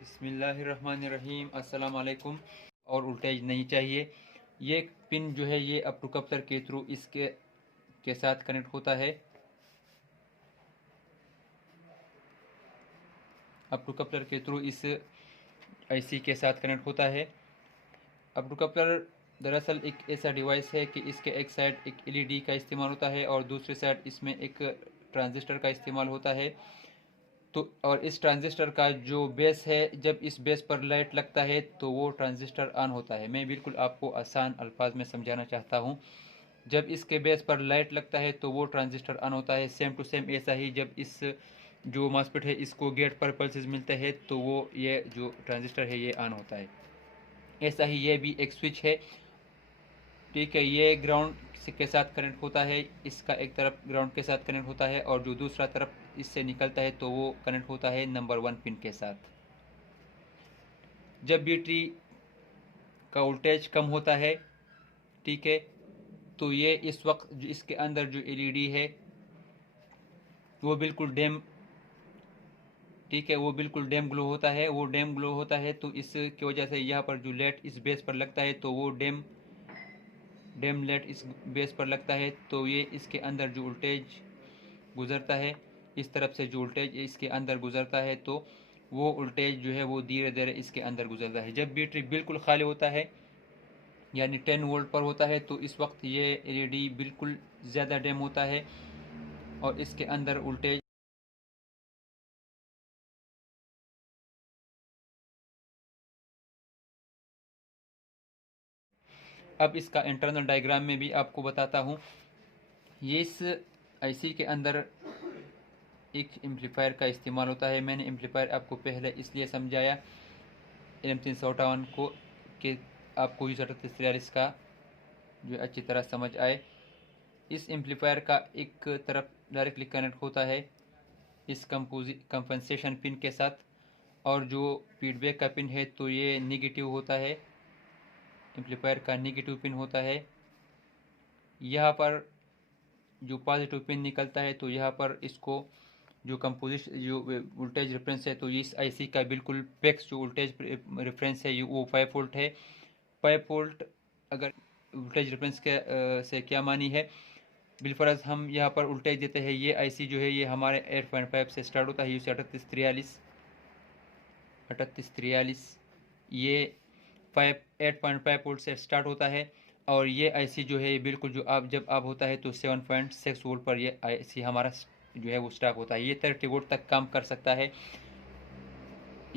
बिस्मिल्लाहिर्रहमानिर्रहीम, अस्सलाम वालेकुम। और वोल्टेज नहीं चाहिए। ये पिन जो है ये अप टू कप्लर के थ्रू इसके के साथ कनेक्ट होता है। अप टू कप्लर के थ्रू इस आईसी के साथ कनेक्ट होता है। अप टू कप्लर दरअसल एक ऐसा डिवाइस है कि इसके एक साइड एक एलईडी का इस्तेमाल होता है और दूसरी साइड इसमें एक ट्रांजिस्टर का इस्तेमाल होता है। तो और इस ट्रांजिस्टर का जो बेस है, जब इस बेस पर लाइट लगता है तो वो ट्रांजिस्टर ऑन होता है। मैं बिल्कुल आपको आसान अल्फाज में समझाना चाहता हूँ। जब इसके बेस पर लाइट लगता है तो वो ट्रांजिस्टर ऑन होता है। सेम टू सेम ऐसा ही जब इस जो मॉसफेट है इसको गेट पर पल्सेस मिलते हैं तो वो ये जो ट्रांजिस्टर है ये ऑन होता है। ऐसा ही ये भी एक स्विच है, ठीक है। ये ग्राउंड के साथ कनेक्ट होता है, इसका एक तरफ ग्राउंड के साथ कनेक्ट होता है और जो दूसरा तरफ इससे निकलता है तो वो कनेक्ट होता है नंबर 1 पिन के साथ। जब बैटरी का वोल्टेज कम होता है, ठीक है, तो ये इस वक्त जो इसके अंदर जो एलईडी है वो बिल्कुल डैम, ठीक है, वो बिल्कुल डैम ग्लो होता है। वो डैम ग्लो होता है तो इसकी वजह से यहाँ पर जो लाइट इस बेस पर लगता है तो वो डैम लाइट इस बेस पर लगता है तो ये इसके अंदर जो वोल्टेज गुजरता है, इस तरफ से जो वोल्टेज इसके अंदर गुजरता है तो वो वोल्टेज जो है वो धीरे धीरे इसके अंदर गुजरता है। जब बैटरी बिल्कुल खाली होता है यानी 10 वोल्ट पर होता है तो इस वक्त ये एलईडी बिल्कुल ज़्यादा डैम होता है और इसके अंदर वोल्टेज अब इसका इंटरनल डायग्राम में भी आपको बताता हूँ। ये इस आईसी के अंदर एक एम्पलीफायर का इस्तेमाल होता है। मैंने एम्पलीफायर आपको पहले इसलिए समझाया LM358 को कि आपको U3843 का जो अच्छी तरह समझ आए। इस एम्पलीफायर का एक तरफ डायरेक्टली कनेक्ट होता है इस कंपनसेशन पिन के साथ और जो फीडबैक का पिन है तो ये नेगेटिव होता है, एम्पलीफायर का नेगेटिव पिन होता है। यहाँ पर जो पॉजिटिव पिन निकलता है तो यहाँ पर इसको जो जो वोल्टेज रेफरेंस है तो इस आईसी का बिल्कुल पैक्स जो वोल्टेज रेफरेंस है वो 5 वोल्ट है। 5 वोल्ट अगर वोल्टेज रेफरेंस के से क्या मानी है, बिलफरज हम यहाँ पर वोल्टेज देते हैं। ये आईसी जो है ये हमारे 8.5 से स्टार्ट होता है, यूँ 3843 ये 8.5 वोल्ट से स्टार्ट होता है। और ये आईसी जो है बिल्कुल जो आप जब आप होता है तो 7.6 वोल्ट पर ये आईसी हमारा जो है वो स्टार्ट होता है। ये 30 वोल्ट तक काम कर सकता है,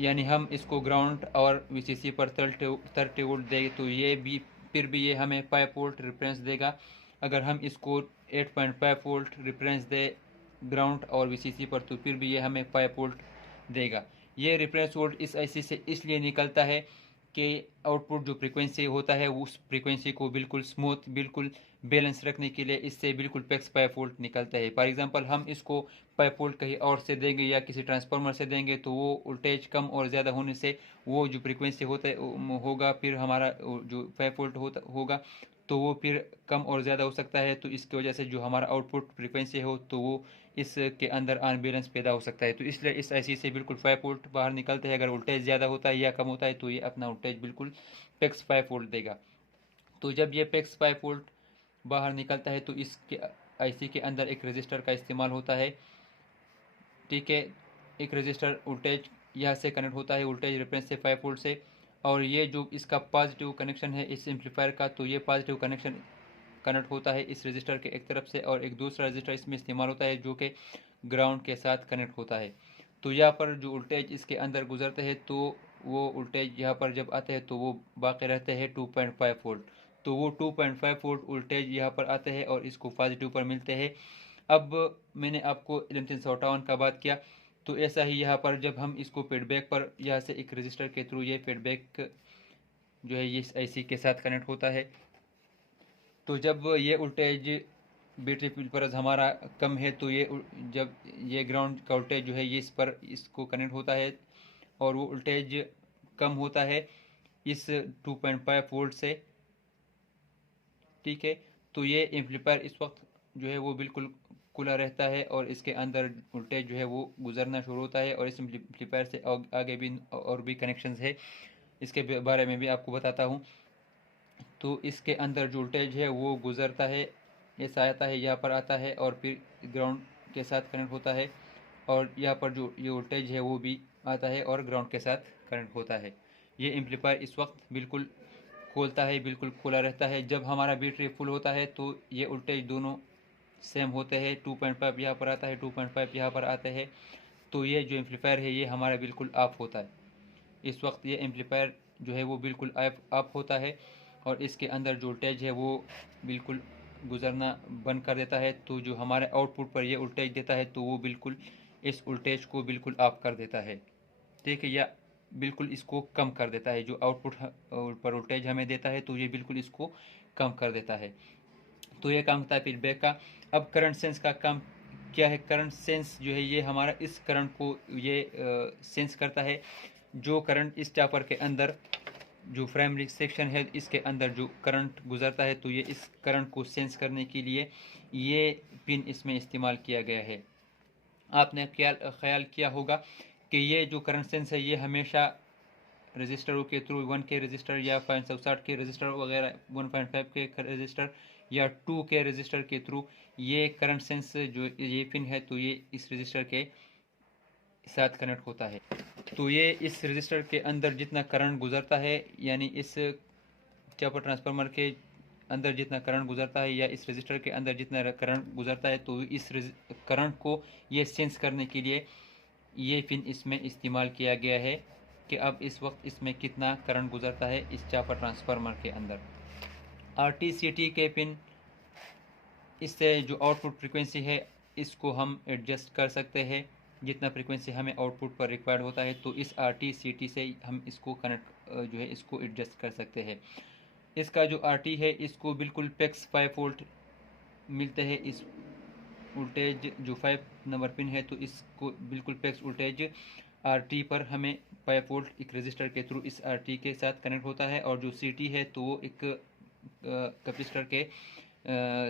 यानी हम इसको ग्राउंड और वीसीसी पर 30 वोल्ट देंगे तो ये भी फिर भी ये हमें 5 वोल्ट रिफरेंस देगा। अगर हम इसको 8.5 वोल्ट रिफरेंस दे ग्राउंड और वीसीसी पर तो फिर भी ये हमें 5 वोल्ट देगा। ये रिफरेंस वोल्ट इस आईसी से इसलिए निकलता है कि आउटपुट जो फ्रीक्वेंसी होता है उस फ्रीक्वेंसी को बिल्कुल स्मूथ बिल्कुल बैलेंस रखने के लिए इससे बिल्कुल पैक्स 5 वोल्ट निकलता है। फॉर एग्जांपल हम इसको 5 वोल्ट कहीं और से देंगे या किसी ट्रांसफार्मर से देंगे तो वो वोल्टेज कम और ज़्यादा होने से वो जो फ्रीक्वेंसी होगा फिर हमारा जो 5 वोल्ट होगा तो वो फिर कम और ज़्यादा हो सकता है। तो इसकी वजह से जो हमारा आउटपुट फ्रीक्वेंसी हो तो वो इसके अंदर अनबैलेंस पैदा हो सकता है। तो इसलिए इस आईसी से बिल्कुल 5 वोल्ट बाहर निकलते हैं। अगर वोल्टेज ज़्यादा होता है या कम होता है तो ये अपना वोल्टेज बिल्कुल पैक्स 5 वोल्ट देगा। तो जब ये पैक्स 5 वोल्ट बाहर निकलता है तो इसके आईसी के अंदर एक रजिस्टर का इस्तेमाल होता है, ठीक है। एक रजिस्टर वोल्टेज यहाँ से कनेक्ट होता है वोल्टेज रेफरेंस से 5 वोल्ट से। और ये जो इसका पॉजिटिव कनेक्शन है इस एम्पलीफायर का तो ये पॉजिटिव कनेक्शन कनेक्ट होता है इस रजिस्टर के एक तरफ से और एक दूसरा रजिस्टर इसमें इस्तेमाल होता है जो कि ग्राउंड के साथ कनेक्ट होता है। तो यहाँ पर जो वोल्टेज इसके अंदर गुजरते हैं तो वो वोल्टेज यहाँ पर जब आते हैं तो वो बाकी रहते हैं 2.5 वोल्ट। तो वो 2.5 वोल्ट वोल्टेज यहाँ पर आते हैं और इसको पॉजिटिव पर मिलते हैं। अब मैंने आपको 1157 का बात किया तो ऐसा ही यहाँ पर जब हम इसको फीडबैक पर यहाँ से एक रजिस्टर के थ्रू ये फीडबैक जो है ये आईसी के साथ कनेक्ट होता है। तो जब ये वोल्टेज बैटरी पर हमारा कम है तो ये जब ये ग्राउंड का वोल्टेज जो है ये इस पर इसको कनेक्ट होता है और वो वोल्टेज कम होता है इस 2.5 वोल्ट से, ठीक है। तो ये एम्पलीफायर इस वक्त जो है वो बिल्कुल खुला रहता है और इसके अंदर वोल्टेज जो है वो गुजरना शुरू होता है। और इस एम्पलीफायर से आगे भी और भी कनेक्शंस है, इसके बारे में भी आपको बताता हूँ। तो इसके अंदर जो वोल्टेज है वो गुजरता है, ऐसा आता है, यहाँ पर आता है और फिर ग्राउंड के साथ कनेक्ट होता है, और यहाँ पर जो ये वोल्टेज है वो भी आता है और ग्राउंड के साथ कनेक्ट होता है। ये एम्पलीफायर इस वक्त बिल्कुल खोलता है, बिल्कुल खुला रहता है। जब हमारा बैटरी फुल होता है तो ये वोल्टेज दोनों सेम होते हैं, 2.5 यहाँ पर आता है, 2.5 यहाँ पर आते हैं। तो ये जो एम्पलीफायर है ये हमारा बिल्कुल ऑफ होता है। इस वक्त ये एम्पलीफायर जो है वो बिल्कुल ऑफ होता है और इसके अंदर जो वोल्टेज है वो बिल्कुल गुजरना बंद कर देता है। तो जो हमारे आउटपुट पर ये वोल्टेज देता है तो वो बिल्कुल इस वोल्टेज को बिल्कुल ऑफ कर देता है, ठीक है, या बिल्कुल इसको कम कर देता है। जो आउटपुट पर वोल्टेज हमें देता है तो ये बिल्कुल इसको कम कर देता है। तो ये काम होता है फीडबैक का। अब करंट सेंस का काम क्या है? करंट सेंस जो है ये हमारा इस करंट को ये सेंस करता है। जो करंट इस चापर के अंदर जो प्राइमरी सेक्शन है इसके अंदर जो करंट गुजरता है तो ये इस करंट को सेंस करने के लिए ये पिन इसमें इस्तेमाल किया गया है। आपने ख्याल किया होगा कि ये जो करंट सेंस है ये हमेशा रजिस्टरों के थ्रू 1 के रजिस्टर या 560 के रजिस्टर वगैरह 1.5 के रजिस्टर या 2 के रजिस्टर के थ्रू ये करंट सेंस जो ये पिन है तो ये इस रजिस्टर के साथ कनेक्ट होता है। तो ये इस रजिस्टर के अंदर जितना करंट गुजरता है, यानी इस चापर ट्रांसफार्मर के अंदर जितना करंट गुजरता है या इस रजिस्टर के अंदर जितना करंट गुजरता है, तो इस करंट को ये सेंस करने के लिए ये पिन इसमें इस्तेमाल किया गया है कि अब इस वक्त इसमें कितना करंट गुजरता है इस चापर ट्रांसफार्मर के अंदर। RTCT के पिन, इससे जो आउटपुट फ्रीक्वेंसी है इसको हम एडजस्ट कर सकते हैं जितना फ्रीक्वेंसी हमें आउटपुट पर रिक्वायर्ड होता है। तो इस RTCT से हम इसको कनेक्ट जो है इसको एडजस्ट कर सकते हैं। इसका जो RT है इसको बिल्कुल पैक्स 5 वोल्ट मिलते हैं। इस वोल्टेज जो 5 नंबर पिन है तो इसको बिल्कुल पैक्स वोल्टेज RT पर हमें 5 वोल्ट एक रजिस्टर के थ्रू इस RT के साथ कनेक्ट होता है। और जो CT है तो वो एक कैपेसिटर के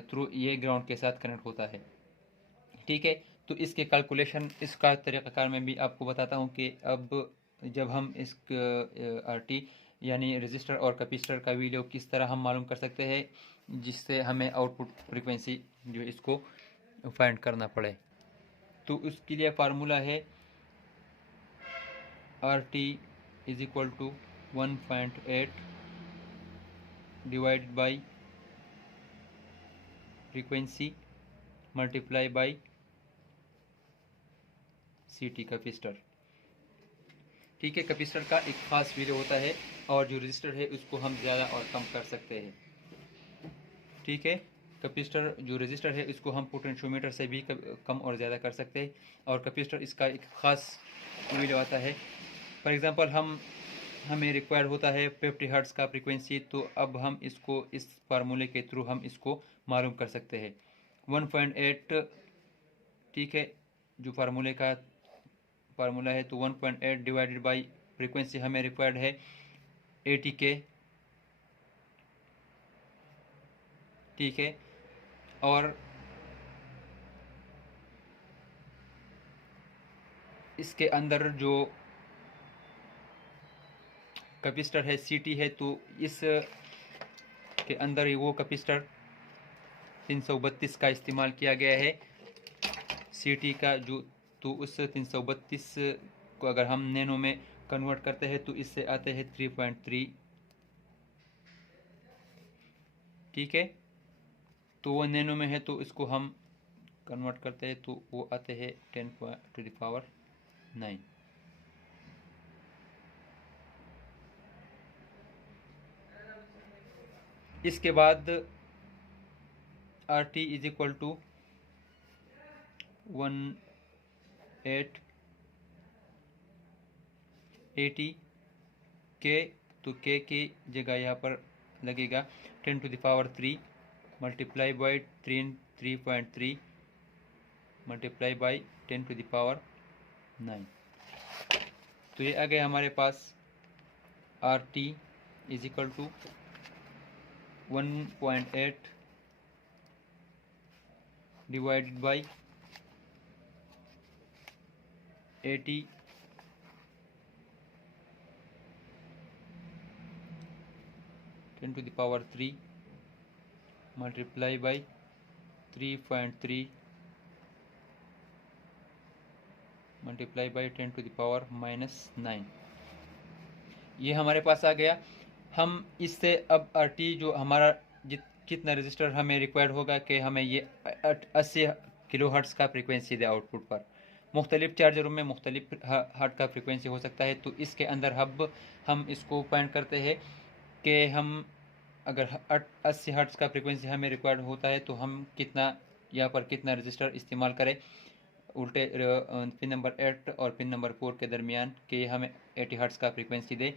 थ्रू ये ग्राउंड के साथ कनेक्ट होता है, ठीक है। तो इसके कैलकुलेशन, इसका तरीक़ाकार मैं भी आपको बताता हूँ कि अब जब हम इस RT यानी रजिस्टर और कैपेसिटर का वैल्यू किस तरह हम मालूम कर सकते हैं जिससे हमें आउटपुट फ्रीक्वेंसी जो इसको फाइंड करना पड़े। तो उसके लिए फार्मूला है RT is equal to 1.8 divided by frequency multiply by CT capacitor, ठीक है। कैपेसिटर का एक ख़ास वैल्यू होता है और जो रजिस्टर है उसको हम ज़्यादा और कम कर सकते हैं, ठीक है। कैपेसिटर जो रजिस्टर है इसको हम पोटेंशियोमीटर से भी कम और ज़्यादा कर सकते हैं और कैपेसिटर इसका एक ख़ास वैल्यू आता है। फॉर एग्ज़ाम्पल हमें रिक्वायर्ड होता है 50 हर्ट्ज़ का फ्रीक्वेंसी, तो अब हम इसको इस फार्मूले के थ्रू हम इसको मालूम कर सकते हैं 1.8, ठीक है। जो फार्मूला है तो 1.8 डिवाइडेड बाई फ्रीक्वेंसी हमें रिक्वायर्ड है 80K, ठीक है। और इसके अंदर जो कैपेसिटर है CT है तो इस के अंदर वो कैपेसिटर 332 का इस्तेमाल किया गया है CT का जो। तो उस 332 को अगर हम नैनो में कन्वर्ट करते हैं तो इससे आते हैं 3.3, ठीक है। तो वो नैनो में है तो इसको हम कन्वर्ट करते हैं तो वो आते हैं 10⁻⁹। इसके बाद RT is equal to 1/880K, तो K की जगह यहाँ पर लगेगा 10⁻³ मल्टीप्लाई बाई 3.3 मल्टीप्लाई बाई 10⁻⁹। तो ये आ गया हमारे पास RT is equal to 1.8 divided by 80 10 to the power 3 multiply by 3.3 multiply by 10 to the power -9। ये हमारे पास आ गया। हम इससे अब RT जो हमारा कितना रजिस्टर हमें रिक्वायर्ड होगा कि हमें ये 80 किलोहर्ट्ज़ का फ्रीक्वेंसी दे आउटपुट पर। मुख्तलिफ चार्जरों में मुख्तलिफ हर्ट का फ्रीक्वेंसी हो सकता है, तो इसके अंदर हब हम इसको पॉइंट करते हैं कि हम अगर 80 हर्ट्ज़ का फ्रीक्वेंसी हमें रिक्वायर्ड होता है तो हम कितना यहाँ पर कितना रजिस्टर इस्तेमाल करें उल्टे पिन नंबर 8 और पिन नंबर 4 के दरमियान कि हमें 80 हर्ट्ज़ का फ्रीक्वेंसी दे।